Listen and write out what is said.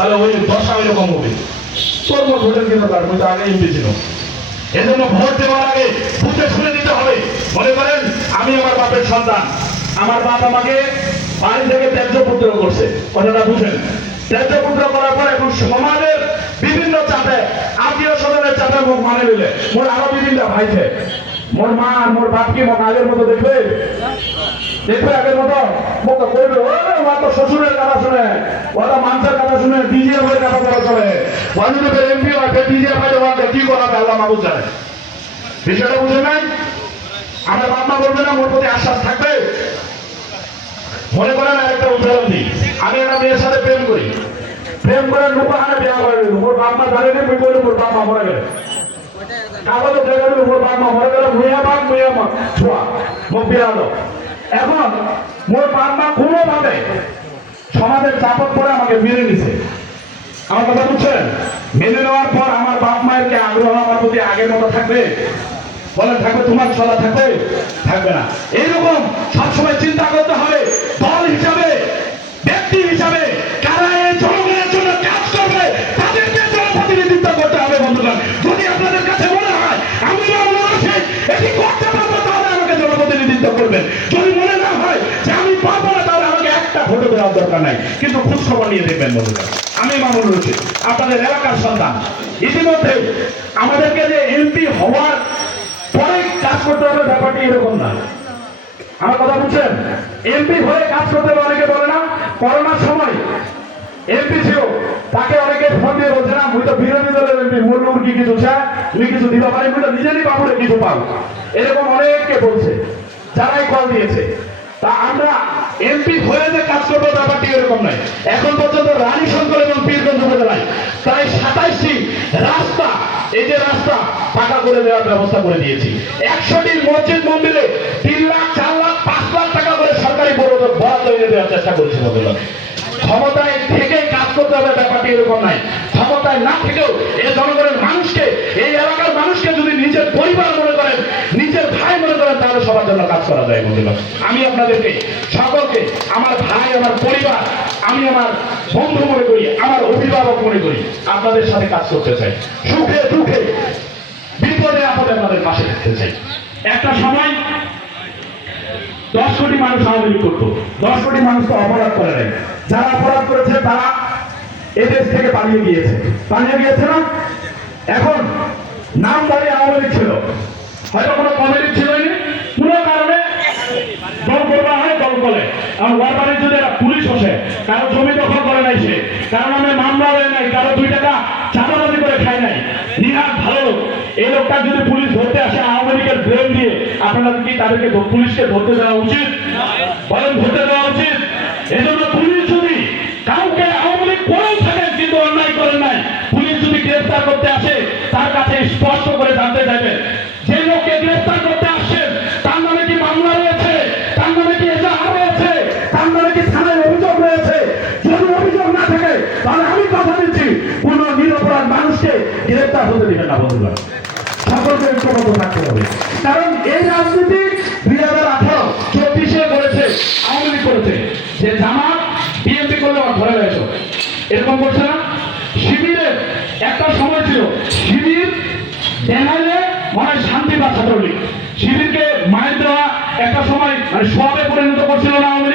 তাহলে ওই দশা ওই রকম হবে। তোর মোট ভোটের কি দরকার, ওই তো আগে এমপি ছিল। এজন্য ভোট দেওয়ার আগে বুঝে শুনে দিতে হবে। মনে করেন আমি আমার বাপের সন্তান, আমার বাপ আমাকে বাড়ি থেকে ত্যায্য পুত্র করছে, কথাটা বুঝেন। ত্যায্য পুত্র করার পর এখন সমাজের বিভিন্ন চাপে, আত্মীয় স্বজনের চাপে মুখ মানে নিলে মোর আরো বিভিন্ন ভাইছে, মোর মা আর মোর বাপকে মোট আগের মতো দেখবে, দেখবে আগের মতো মুখ করবে। ও তো শ্বশুরের কথা শুনে, ওরা মানুষের কথা শুনে, ডিজিএফ এর কথা বলা চলে। ওয়াজিবের এমপি হয়, ডিজিএফ হয়, ওরা কি করাবে আল্লাহ মাহবুব জানে। বিষয়টা বুঝে নাই? আমার বাপ মা বলবে না মোর প্রতি আশ্বাস থাকবে? মনে করেন আরেকটা উদাহরণ দিই, আমি একটা মেয়ের সাথে প্রেম করি, প্রেম করে লুকাহানে বিয়া করে দিল, মোর বাপ মা জানে না, বলে মোর বাপ মা মরে গেলে কাগজ দেখা দিল, মোর বাপ মা মরে গেল, মুইয়া মা ছোয়া মুখ বিয়া হলো। এখন মোর বাপ মা কোনোভাবে সমাজের চাপত পরে আমাকে মেনে নিছে। আমার কথা বুঝছেন? মেনে নেওয়ার পর আমার বাপ মায়ের কি আগ্রহ আমার প্রতি আগের মতো থাকবে? বলেন থাকবে? তোমার চলা থাকবে? থাকবে না। এইরকম সবসময় চিন্তা করতে হবে, দল হিসাবে, ব্যক্তি হিসাবে কারা এই জনগণের জন্য কাজ করবে তাদেরকে জনপ্রতিনিধিত্ব করতে হবে। বন্ধুগণ, যদি আপনাদের কাছে মনে হয় আমি এটি করতে পারবো, তাহলে আমাকে জনপ্রতিনিধিত্ব করবেন। যদি মনে না হয় যে আমি পারবো না, তাহলে আমাকে একটা ভোটে দেওয়ার দরকার নাই, কিন্তু খোঁজ খবর নিয়ে দেখবেন। বন্ধুগণ, আমি মামুন রশিদ, আপনাদের এলাকার সন্তান। ইতিমধ্যে আমাদেরকে যে এমপি হওয়ার পরে কাজ করতে হবে ব্যাপারটি এরকম না। আমার কথা বুঝছেন? এমপি হয়ে কাজ করতে হবে। অনেকে বলে না, করোনার সময় এমপি ছিল, তাকে অনেকে ফোন দিয়ে বলছে না, মুই তো বিরোধী দলের এমপি, মোর লোক কি কিছু চায়, তুমি কিছু দিতে পারি, মুই তো নিজেরই বাবুরে কিছু পাবো, এরকম অনেককে বলছে, যারাই কল দিয়েছে। তা আমরা এমপি হয়ে যে কাজ করবো ব্যাপারটি এরকম নয়। এখন পর্যন্ত রানীশঙ্কর এবং পীরগঞ্জ উপজেলায় প্রায় 27টি রাস্তা, এই যে রাস্তা পাকা করে দেওয়ার ব্যবস্থা করে দিয়েছি। 100টি মসজিদ মন্দিরে 3 লাখ, 4 লাখ, 5 লাখ টাকা করে সরকারি বরাদ্দ এনে দেওয়ার চেষ্টা করেছি। বন্ধুগণ, ক্ষমতায় থেকে কাজ করতে হবে ব্যাপারটি এরকম নাই। ক্ষমতায় না থেকেও এই জনগণের মানুষকে, এই এলাকার মানুষকে যদি নিজের পরিবার মনে করেন, নিজের ভাই মনে করেন, তাহলে সবার জন্য কাজ করা যায়। বন্ধুগণ, আমি আপনাদেরকে সকলকে আমার ভাই, আমার পরিবার, আমি আমার বন্ধু মনে করি, আমার অভিভাবক মনে করি, আপনাদের সাথে কাজ করতে চাই, সুখে দুঃখে বিপদে আপদে আপনাদের পাশে থাকতে চাই। একটা সময় 10 কোটি মানুষ আওয়ামী লীগ করতো, 10 কোটি মানুষ তো অপরাধ করে নাই। যারা অপরাধ করেছে তারা এদেশ থেকে পালিয়ে গিয়েছে না? এখন নামধারী আওয়ামী লীগ ছিল, হয়তো কোনো কমিটি ছিল না, কোনো কারণে দল করবা হয়, দল করে। আর ওয়ার বাড়ির যদি একটা পুলিশ বসে, কারো জমি দখল করে নাই, সে কারো নামে মামলা হয়ে নাই, কারো 2 টাকা চাঁদাবাজি করে খায় নাই, নিহাত ভালো লোক, এই লোকটা যদি পুলিশ ধরতে আসে আওয়ামী লীগের ব্রেন দিয়ে, আপনারা কি তাদেরকে পুলিশকে ধরতে দেওয়া উচিত? বলেন, ধরতে দেওয়া উচিত? এজন্য পুলিশ যদি কাউকে আওয়ামী লীগ করেও থাকেন কিন্তু অন্যায় করেন নাই, পুলিশ যদি গ্রেফতার করতে আসে, তার কাছে স্পষ্ট করে জানতে চাইবেন যে লোককে গ্রেফতার করতে আসছেন তার নামে কি মামলা রয়েছে, তার নামে কি এজাহার রয়েছে, তার নামে কি থানায় অভিযোগ রয়েছে। যদি অভিযোগ না থাকে, তাহলে আমি কথা দিচ্ছি কোন নিরপরাধ মানুষকে গ্রেফতার হতে দিবেন না। বন্ধুরা, সকলকে ঐক্যবদ্ধ থাকতে হবে, কারণ এই রাজনীতি 2018, 24-এ করেছে, আওয়ামী লীগ করেছে, যে জামাত বিএনপি করলে আমার ঘরে রয়েছে, এরকম করছে না? শিবিরের একটা সময় ছিল, শিবির দেখাইলে মনে শান্তি বা ছাত্রলীগ, শিবিরকে মায়ের দেওয়া একটা সময় মানে সবে পরিণত করছিল না আওয়ামী লীগ।